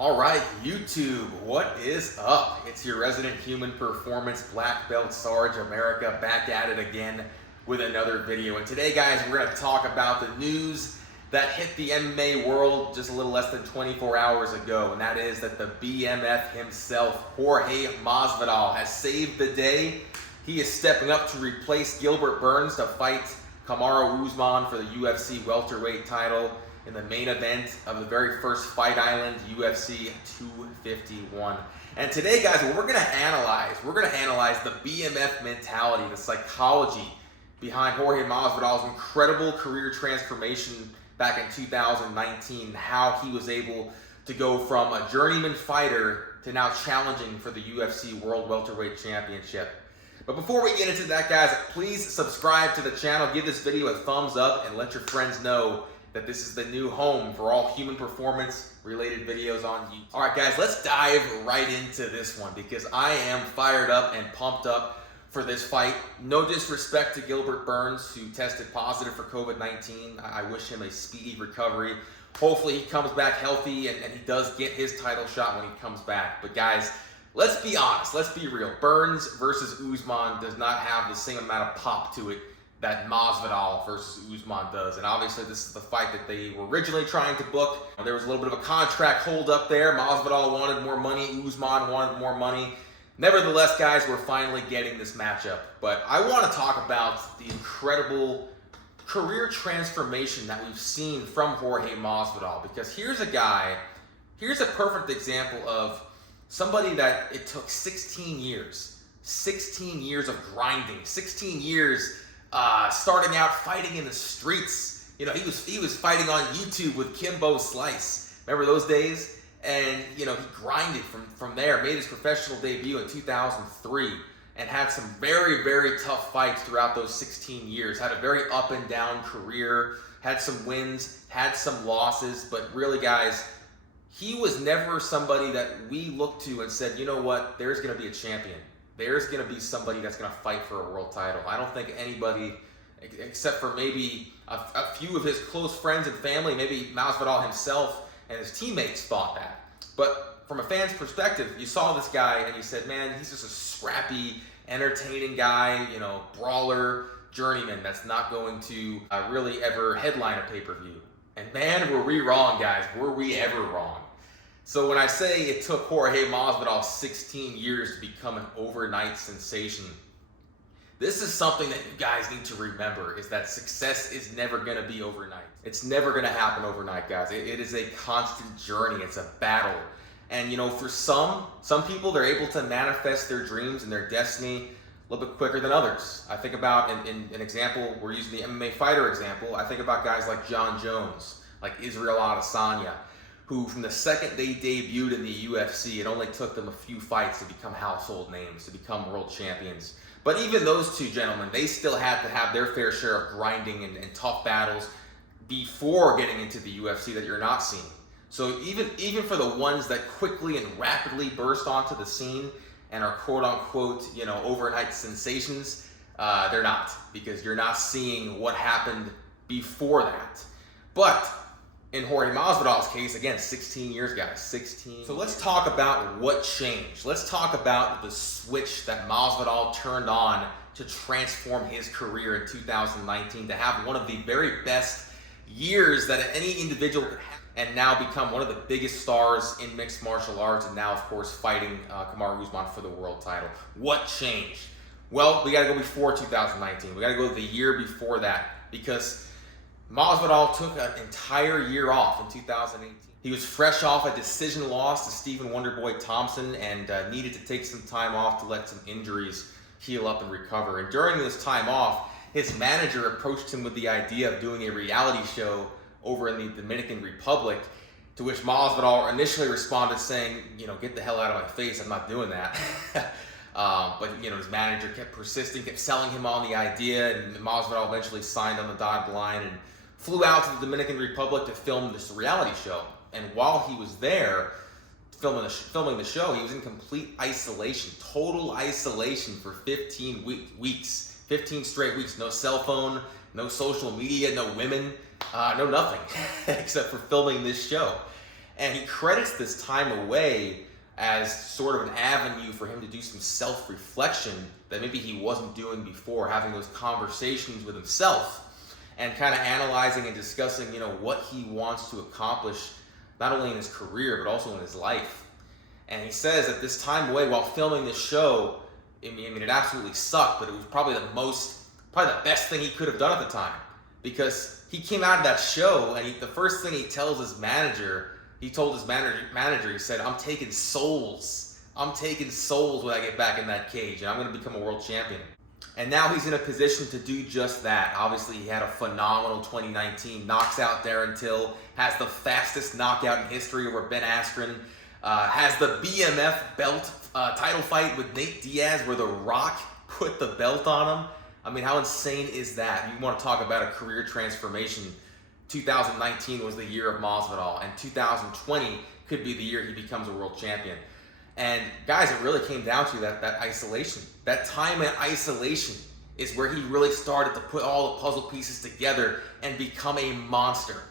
All right, YouTube, what is up? It's your resident human performance black belt Sarge America back at it again with another video. And today, guys, we're going to talk about the news that hit the MMA world just a little less than 24 hours ago, and that is that the BMF himself, Jorge Masvidal, has saved the day. He is stepping up to replace Gilbert Burns to fight Kamaru Usman for the UFC welterweight title in the main event of the very first Fight Island UFC 251. And today, guys, what we're going to analyze the BMF mentality, the psychology behind Jorge Masvidal's incredible career transformation back in 2019, how he was able to go from a journeyman fighter to now challenging for the UFC World Welterweight Championship. But before we get into that, guys, please subscribe to the channel, give this video a thumbs up, and let your friends know that this is the new home for all human performance related videos on YouTube. All right, guys, let's dive right into this one because I am fired up and pumped up for this fight. No disrespect to Gilbert Burns, who tested positive for COVID-19. I wish him a speedy recovery. Hopefully he comes back healthy and he does get his title shot when he comes back. But guys, let's be honest, let's be real. Burns versus Usman does not have the same amount of pop to it that Masvidal versus Usman does. And obviously this is the fight that they were originally trying to book. There was a little bit of a contract hold up there. Masvidal wanted more money, Usman wanted more money. Nevertheless, guys, we're finally getting this matchup. But I want to talk about the incredible career transformation that we've seen from Jorge Masvidal, because here's a perfect example of somebody that it took 16 years of grinding, 16 years starting out fighting in the streets. You know, he was fighting on YouTube with Kimbo Slice. Remember those days? And you know, he grinded from there, made his professional debut in 2003, and had some very, very tough fights throughout those 16 years. Had a very up and down career, had some wins, had some losses, but really, guys, he was never somebody that we looked to and said, you know what, there's going to be a champion. There's going to be somebody that's going to fight for a world title. I don't think anybody, except for maybe a few of his close friends and family, maybe Masvidal himself and his teammates thought that. But from a fan's perspective, you saw this guy and you said, man, he's just a scrappy, entertaining guy, you know, brawler, journeyman that's not going to really ever headline a pay-per-view. And man, were we wrong, guys. Were we ever wrong? So when I say it took Jorge Masvidal 16 years to become an overnight sensation, this is something that you guys need to remember, is that success is never going to be overnight. It's never going to happen overnight, guys. It is a constant journey. It's a battle. And, you know, for some people, they're able to manifest their dreams and their destiny a little bit quicker than others. I think about, in an example, we're using the MMA fighter example, I think about guys like John Jones, like Israel Adesanya, who from the second they debuted in the UFC, it only took them a few fights to become household names, to become world champions. But even those two gentlemen, they still had to have their fair share of grinding and tough battles before getting into the UFC that you're not seeing. So even for the ones that quickly and rapidly burst onto the scene and are quote unquote, you know, overnight sensations, they're not, because you're not seeing what happened before that. But in Jorge Masvidal's case, again, 16 years, guys, 16. So let's talk about what changed. Let's talk about the switch that Masvidal turned on to transform his career in 2019, to have one of the very best years that any individual could have, and now become one of the biggest stars in mixed martial arts, and now, of course, fighting Kamaru Usman for the world title. What changed? Well, we got to go before 2019. We got to go the year before that, because Masvidal took an entire year off in 2018. He was fresh off a decision loss to Stephen Wonderboy Thompson and needed to take some time off to let some injuries heal up and recover. And during this time off, his manager approached him with the idea of doing a reality show over in the Dominican Republic, to which Masvidal initially responded saying, you know, get the hell out of my face, I'm not doing that. But, you know, his manager kept persisting, kept selling him on the idea, and Masvidal eventually signed on the dotted line and flew out to the Dominican Republic to film this reality show. And while he was there filming the show, he was in complete isolation, total isolation for 15 weeks, 15 straight weeks. No cell phone, no social media, no women, no nothing, except for filming this show. And he credits this time away as sort of an avenue for him to do some self-reflection that maybe he wasn't doing before, having those conversations with himself and kind of analyzing and discussing, what he wants to accomplish, not only in his career, but also in his life. And he says that this time away while filming this show, I mean, it absolutely sucked, but it was probably the best thing he could have done at the time. Because he came out of that show, and the first thing he tells his manager, he said, I'm taking souls when I get back in that cage, and I'm going to become a world champion. And now he's in a position to do just that. Obviously, he had a phenomenal 2019, knocks out Darren Till, has the fastest knockout in history over Ben Askren, has the BMF belt title fight with Nate Diaz where The Rock put the belt on him. I mean, how insane is that? You want to talk about a career transformation. 2019 was the year of Masvidal, and 2020 could be the year he becomes a world champion. And guys, it really came down to that isolation. That time in isolation is where he really started to put all the puzzle pieces together and become a monster.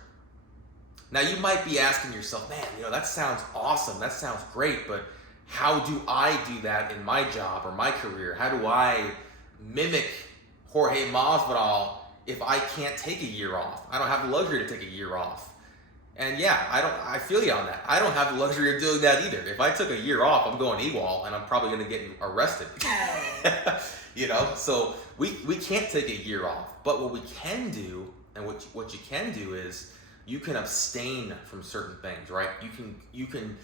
Now you might be asking yourself, man, that sounds awesome, that sounds great, but how do I do that in my job or my career? How do I mimic Jorge Masvidal if I can't take a year off? I don't have the luxury to take a year off. And yeah, I feel you on that. I don't have the luxury of doing that either. If I took a year off, I'm going AWOL and I'm probably going to get arrested. So we can't take a year off. But what we can do, and what you can do is you can abstain from certain things, right? You can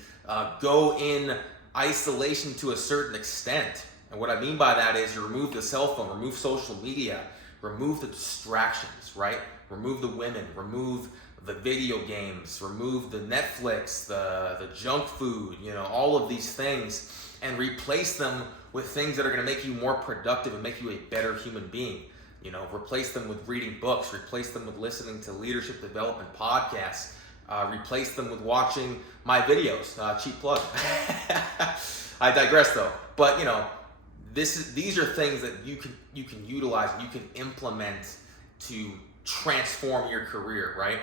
go in isolation to a certain extent. And what I mean by that is you remove the cell phone, remove social media, remove the distractions, right? Remove the women, remove the video games, remove the Netflix, the junk food, all of these things, and replace them with things that are going to make you more productive and make you a better human being. Replace them with reading books, replace them with listening to leadership development podcasts, replace them with watching my videos. Cheap plug. I digress though. But these are things that you can utilize and you can implement to transform your career, right?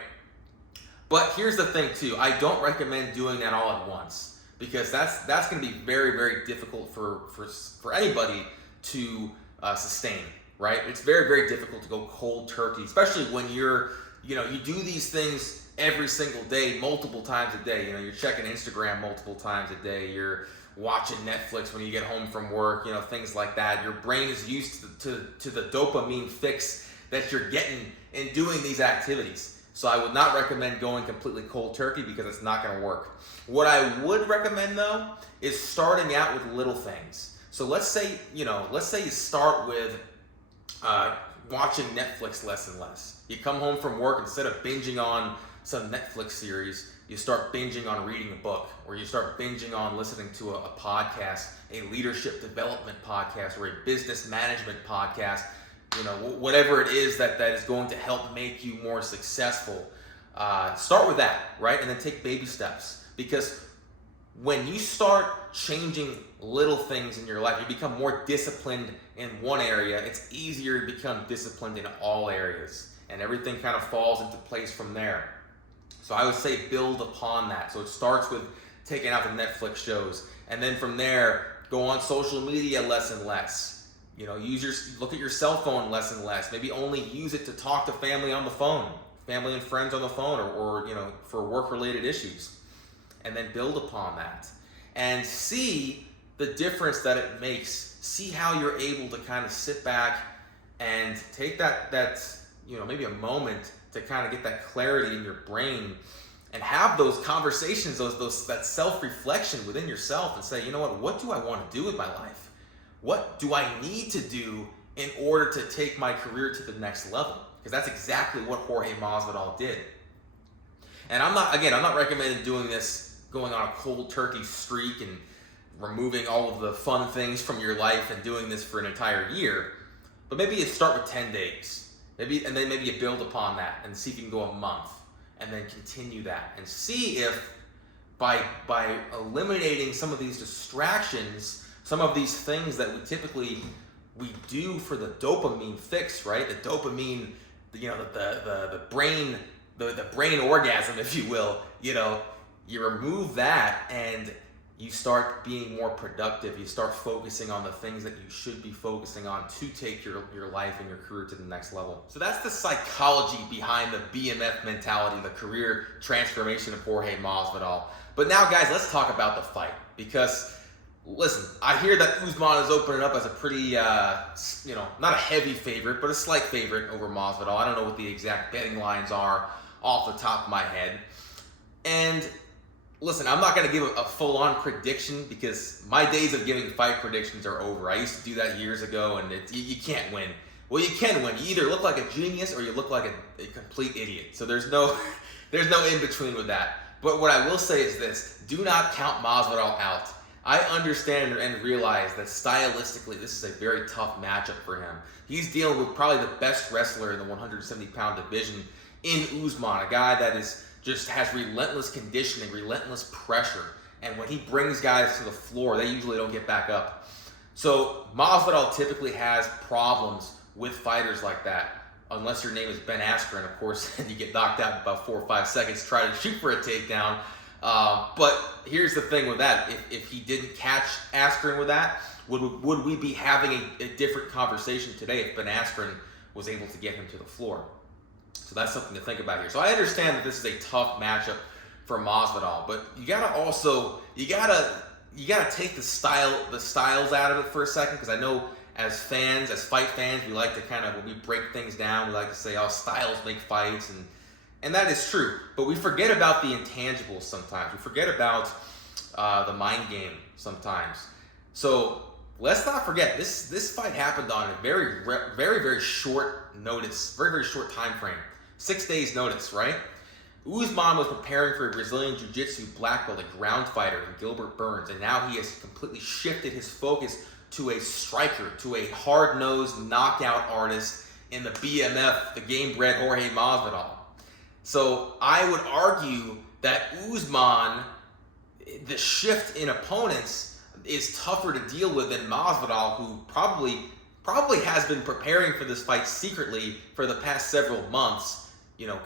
But here's the thing too, I don't recommend doing that all at once, because that's going to be very, very difficult for anybody to sustain, right? It's very, very difficult to go cold turkey, especially when you do these things every single day, multiple times a day. You're checking Instagram multiple times a day, you're watching Netflix when you get home from work, things like that. Your brain is used to the dopamine fix that you're getting in doing these activities. So I would not recommend going completely cold turkey because it's not going to work. What I would recommend though is starting out with little things. So let's say you start with watching Netflix less and less. You come home from work, instead of binging on some Netflix series, you start binging on reading a book, or you start binging on listening to a podcast, a leadership development podcast, or a business management podcast. Whatever it is that is going to help make you more successful. Start with that, right? And then take baby steps. Because when you start changing little things in your life, you become more disciplined in one area, it's easier to become disciplined in all areas. And everything kind of falls into place from there. So I would say build upon that. So it starts with taking out the Netflix shows. And then from there, go on social media less and less. Look at your cell phone less and less. Maybe only use it to talk to family on the phone, family and friends on the phone, or for work-related issues. And then build upon that. And see the difference that it makes. See how you're able to kind of sit back and take that maybe a moment to kind of get that clarity in your brain and have those conversations, that self-reflection within yourself, and say, what do I want to do with my life? What do I need to do in order to take my career to the next level? Because that's exactly what Jorge Masvidal did. And I'm not recommending doing this, going on a cold turkey streak and removing all of the fun things from your life and doing this for an entire year. But maybe you start with 10 days. And then maybe you build upon that and see if you can go a month, and then continue that and see if by eliminating some of these distractions, some of these things that we do for the dopamine fix, right? The dopamine, the brain orgasm, if you will. You remove that and you start being more productive. You start focusing on the things that you should be focusing on to take your life and your career to the next level. So that's the psychology behind the BMF mentality, the career transformation of Jorge Masvidal. But now, guys, let's talk about the fight. Because, listen, I hear that Usman is opening up as a pretty, not a heavy favorite, but a slight favorite over Masvidal. I don't know what the exact betting lines are off the top of my head. And listen, I'm not going to give a full-on prediction because my days of giving fight predictions are over. I used to do that years ago, and you can't win. Well, you can win. You either look like a genius or you look like a complete idiot. So there's no in-between with that. But what I will say is this. Do not count Masvidal out. I understand and realize that stylistically, this is a very tough matchup for him. He's dealing with probably the best wrestler in the 170-pound division in Usman, a guy that just has relentless conditioning, relentless pressure. And when he brings guys to the floor, they usually don't get back up. So Masvidal typically has problems with fighters like that. Unless your name is Ben Askren, of course, and you get knocked out in about 4 or 5 seconds trying to shoot for a takedown. But here's the thing with that. If he didn't catch Askren with that, would we be having a different conversation today if Ben Askren was able to get him to the floor? So that's something to think about here. So I understand that this is a tough matchup for Masvidal, but you gotta take the styles out of it for a second, because I know as fight fans, we like to when we break things down, we like to say, oh, styles make fights, and that is true. But we forget about the intangibles sometimes. We forget about the mind game sometimes. So let's not forget, this fight happened on a very, very short notice, very short time frame. 6 days notice, right? Usman was preparing for a Brazilian Jiu-Jitsu black belt, a ground fighter in Gilbert Burns, and now he has completely shifted his focus to a striker, to a hard-nosed knockout artist in the BMF, the game-bred Jorge Masvidal. So I would argue that Usman, the shift in opponents is tougher to deal with than Masvidal, who probably has been preparing for this fight secretly for the past several months,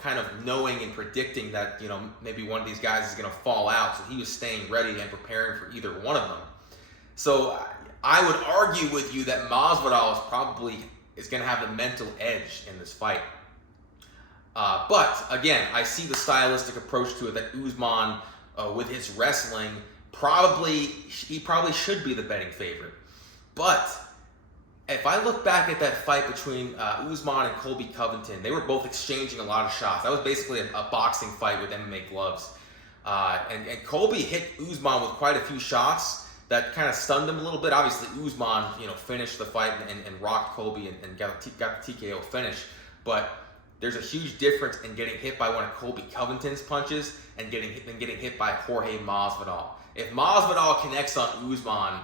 kind of knowing and predicting that, maybe one of these guys is going to fall out. So he was staying ready and preparing for either one of them. So I would argue with you that Masvidal is going to have the mental edge in this fight. But again, I see the stylistic approach to it that Usman, with his wrestling, he probably should be the betting favorite. But if I look back at that fight between Usman and Colby Covington, they were both exchanging a lot of shots. That was basically a boxing fight with MMA gloves. And Colby hit Usman with quite a few shots that kind of stunned him a little bit. Obviously, Usman, finished the fight and rocked Colby and got the TKO finish. But there's a huge difference in getting hit by one of Colby Covington's punches and getting hit by Jorge Masvidal. If Masvidal connects on Usman,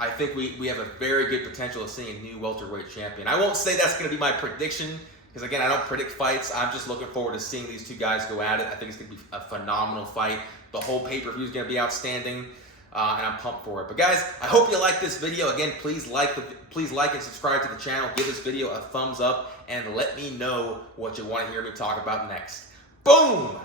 I think we have a very good potential of seeing a new welterweight champion. I won't say that's going to be my prediction, because again, I don't predict fights. I'm just looking forward to seeing these two guys go at it. I think it's going to be a phenomenal fight. The whole pay-per-view is going to be outstanding, and I'm pumped for it. But guys, I hope you like this video. Again, please like and subscribe to the channel. Give this video a thumbs up, and let me know what you want to hear me talk about next. Boom!